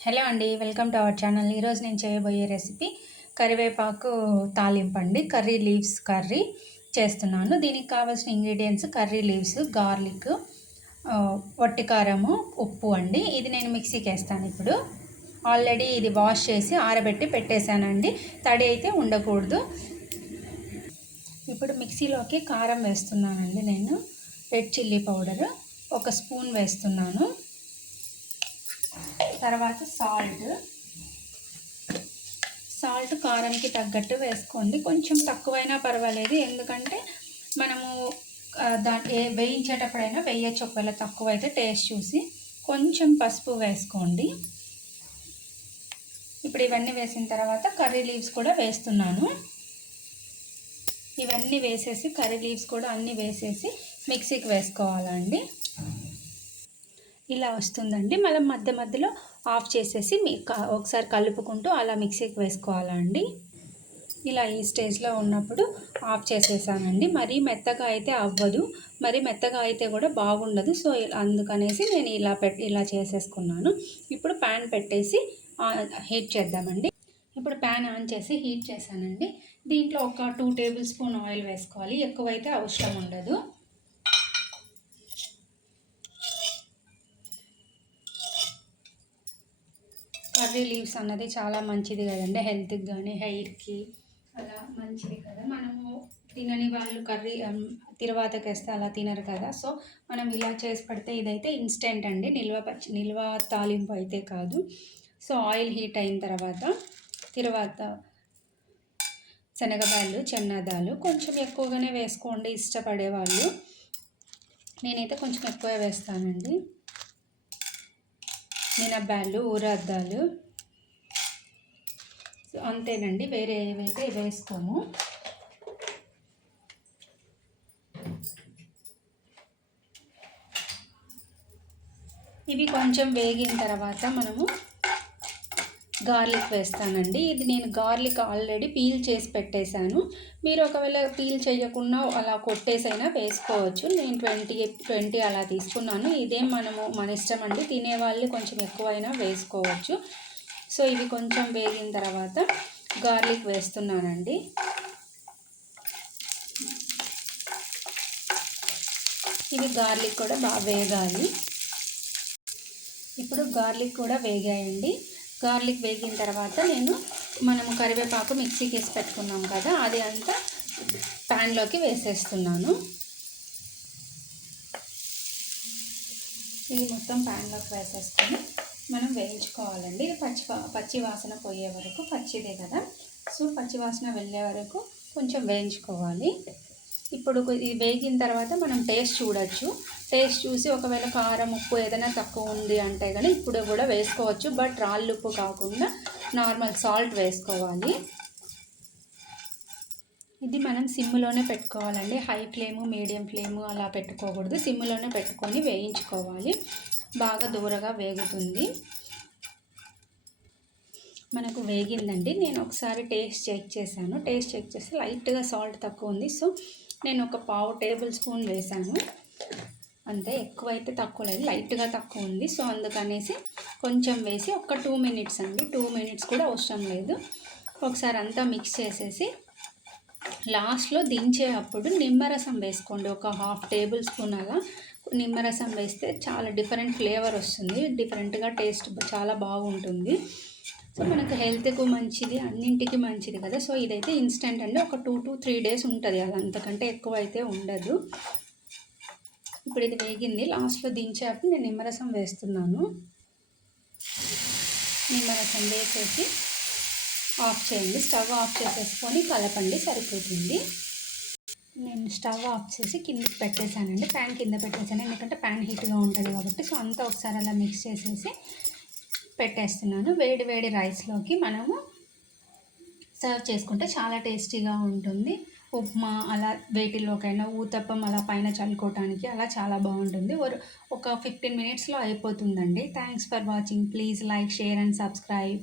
Hello అండి, welcome to our channel. ఈరోజు నేను చేయబోయే రెసిపీ కరివేపాకు తాలింపు అండి. కర్రీ లీవ్స్ కర్రీ చేస్తున్నాను. దీనికి కావాల్సిన ఇంగ్రీడియంట్స్ కర్రీ లీవ్స్, గార్లిక్, వట్టి కారము, ఉప్పు అండి. ఇది నేను మిక్సీకి వేస్తాను. ఇప్పుడు ఆల్రెడీ ఇది వాష్ చేసి ఆరబెట్టి పెట్టేశానండి. తడి అయితే ఉండకూడదు. ఇప్పుడు మిక్సీలోకి కారం వేస్తున్నానండి. నేను రెడ్ చిల్లీ పౌడర్ 1 స్పూన్ వేస్తున్నాను. తర్వాత సాల్ట్ కారంకి తగ్గట్టు వేసుకోండి. కొంచెం తక్కువైనా పర్వాలేదు, ఎందుకంటే మనము వేయించేటప్పుడైనా వేయచ్చు. ఒకవేళ తక్కువ అయితే టేస్ట్ చూసి కొంచెం పసుపు వేసుకోండి. ఇప్పుడు ఇవన్నీ వేసిన తర్వాత కర్రీ లీవ్స్ కూడా వేస్తున్నాను. ఇవన్నీ వేసేసి కర్రీ లీవ్స్ కూడా అన్నీ వేసేసి మిక్సీకి వేసుకోవాలండి. ఇలా వస్తుందండి. మళ్ళీ మధ్య మధ్యలో ఆఫ్ చేసేసి ఒకసారి కలుపుకుంటూ అలా మిక్సీకి వేసుకోవాలండి. ఇలా ఈ స్టేజ్లో ఉన్నప్పుడు ఆఫ్ చేసేసానండి. మరీ మెత్తగా అయితే అవ్వదు, మరీ మెత్తగా అయితే కూడా బాగుండదు. సో అందుకనేసి నేను ఇలా చేసేసుకున్నాను. ఇప్పుడు ప్యాన్ పెట్టేసి హీట్ చేద్దామండి. ఇప్పుడు ప్యాన్ ఆన్ చేసి హీట్ చేశానండి. దీంట్లో ఒక 2 టేబుల్ స్పూన్ ఆయిల్ వేసుకోవాలి. ఎక్కువైతే అవసరం ఉండదు. కర్రీ లీవ్స్ అన్నది చాలా మంచిది కదండి, హెల్త్కి కానీ హెయిర్కి అలా మంచిది కదా. మనము తినని వాళ్ళు కర్రీ తిరువాతకి వేస్తే అలా తినరు కదా. సో మనం ఇలా చేసి పెడితే ఇదైతే ఇన్స్టెంట్ అండి, నిల్వ తాలింపు అయితే కాదు. సో ఆయిల్ హీట్ అయిన తర్వాత శనగబాళ్ళు, చెన్నదాలు కొంచెం ఎక్కువగానే వేసుకోండి ఇష్టపడే వాళ్ళు. నేనైతే కొంచెం ఎక్కువ వేస్తానండి. మినప్పాలు, ఊరద్దాలు అంతేనండి, వేరే ఏవైతే వేసుకోము. ఇవి కొంచెం వేగిన తర్వాత మనము గార్లిక్ వేస్తానండి. ఇది నేను గార్లిక్ ఆల్రెడీ పీల్ చేసి పెట్టేశాను. మీరు ఒకవేళ పీల్ చేయకుండా అలా కొట్టేసైనా వేసుకోవచ్చు. నేను 20 అలా తీసుకున్నాను. ఇదేం మన ఇష్టం అండి, తినేవాళ్ళు కొంచెం ఎక్కువైనా వేసుకోవచ్చు. సో ఇవి కొంచెం వేగిన తర్వాత గార్లిక్ వేస్తున్నానండి. ఇవి గార్లిక్ కూడా బాగా వేగాలి. ఇప్పుడు గార్లిక్ కూడా వేగాయండి. గార్లిక్ వేగిన తర్వాత మనము కరివేపాకు మిక్సీకి వేసి పెట్టుకున్నాం కదా, అది అంతా ప్యాన్లోకి వేసేస్తున్నాను. ఇది మొత్తం ప్యాన్లోకి వేసేసుకొని మనం వేయించుకోవాలండి. పచ్చి వాసన పోయే వరకు, పచ్చిదే కదా, సో పచ్చి వాసన వెళ్ళే వరకు కొంచెం వేయించుకోవాలి. ఇప్పుడు ఇది వేగిన తర్వాత మనం టేస్ట్ చూడొచ్చు. టేస్ట్ చూసి ఒకవేళ కారం, ఉప్పు ఏదైనా తక్కువ ఉంది అంటే కానీ ఇప్పుడు కూడా వేసుకోవచ్చు. బట్ రాళ్ళు ఉప్పు కాకుండా నార్మల్ సాల్ట్ వేసుకోవాలి. ఇది మనం సిమ్లోనే పెట్టుకోవాలండి. హై ఫ్లేము, మీడియం ఫ్లేము అలా పెట్టుకోకూడదు. సిమ్లోనే పెట్టుకొని వేయించుకోవాలి. బాగా దూరగా వేగుతుంది. మనకు వేగిందండి. నేను ఒకసారి టేస్ట్ చెక్ చేశాను. టేస్ట్ చెక్ చేస్తే లైట్గా సాల్ట్ తక్కువ ఉంది. సో నేను ఒక 1/2 టేబుల్ స్పూన్ వేసాను అంతే, ఎక్కువైతే తక్కువ లేదు, లైట్గా తక్కువ ఉంది. సో అందుకనేసి కొంచెం వేసి ఒక 2 మినిట్స్ అండి, 2 మినిట్స్ కూడా అవసరం లేదు. ఒకసారి అంతా మిక్స్ చేసేసి లాస్ట్లో దించేటప్పుడు నిమ్మరసం వేసుకోండి. ఒక 1/2 టేబుల్ స్పూన్ అలా నిమ్మరసం వేస్తే చాలా డిఫరెంట్ ఫ్లేవర్ వస్తుంది. డిఫరెంట్గా టేస్ట్ చాలా బాగుంటుంది. సో మనకు హెల్త్కు మంచిది, అన్నింటికి మంచిది కదా. సో ఇదైతే ఇన్స్టెంట్ అండి, ఒక 2 to 3 డేస్ ఉంటుంది, అది అంతకంటే ఎక్కువ అయితే ఉండదు. ఇప్పుడు ఇది వేగింది. లాస్ట్లో దించేటప్పుడు నేను నిమ్మరసం వేస్తున్నాను. నిమ్మరసం వేసేసి ఆఫ్ చేయండి. స్టవ్ ఆఫ్ చేసేసుకొని కలపండి, సరిపోతుంది. నేను స్టవ్ ఆఫ్ చేసి కిందకి పెట్టేశానండి, ప్యాన్ కింద పెట్టేశాను, ఎందుకంటే ప్యాన్ హీట్గా ఉంటుంది కాబట్టి. సో అంతా ఒకసారి అలా మిక్స్ చేసేసి పెట్టేస్తున్నాను. వేడి వేడి రైస్లోకి మనము సర్వ్ చేసుకుంటే చాలా టేస్టీగా ఉంటుంది. ఉప్మా అలా వేటిలోకైనా, ఊతప్పం అలా పైన చల్లుకోవటానికి అలా చాలా బాగుంటుంది. ఒక 15 మినిట్స్లో అయిపోతుందండి. Thanks for watching. Please like, share and subscribe.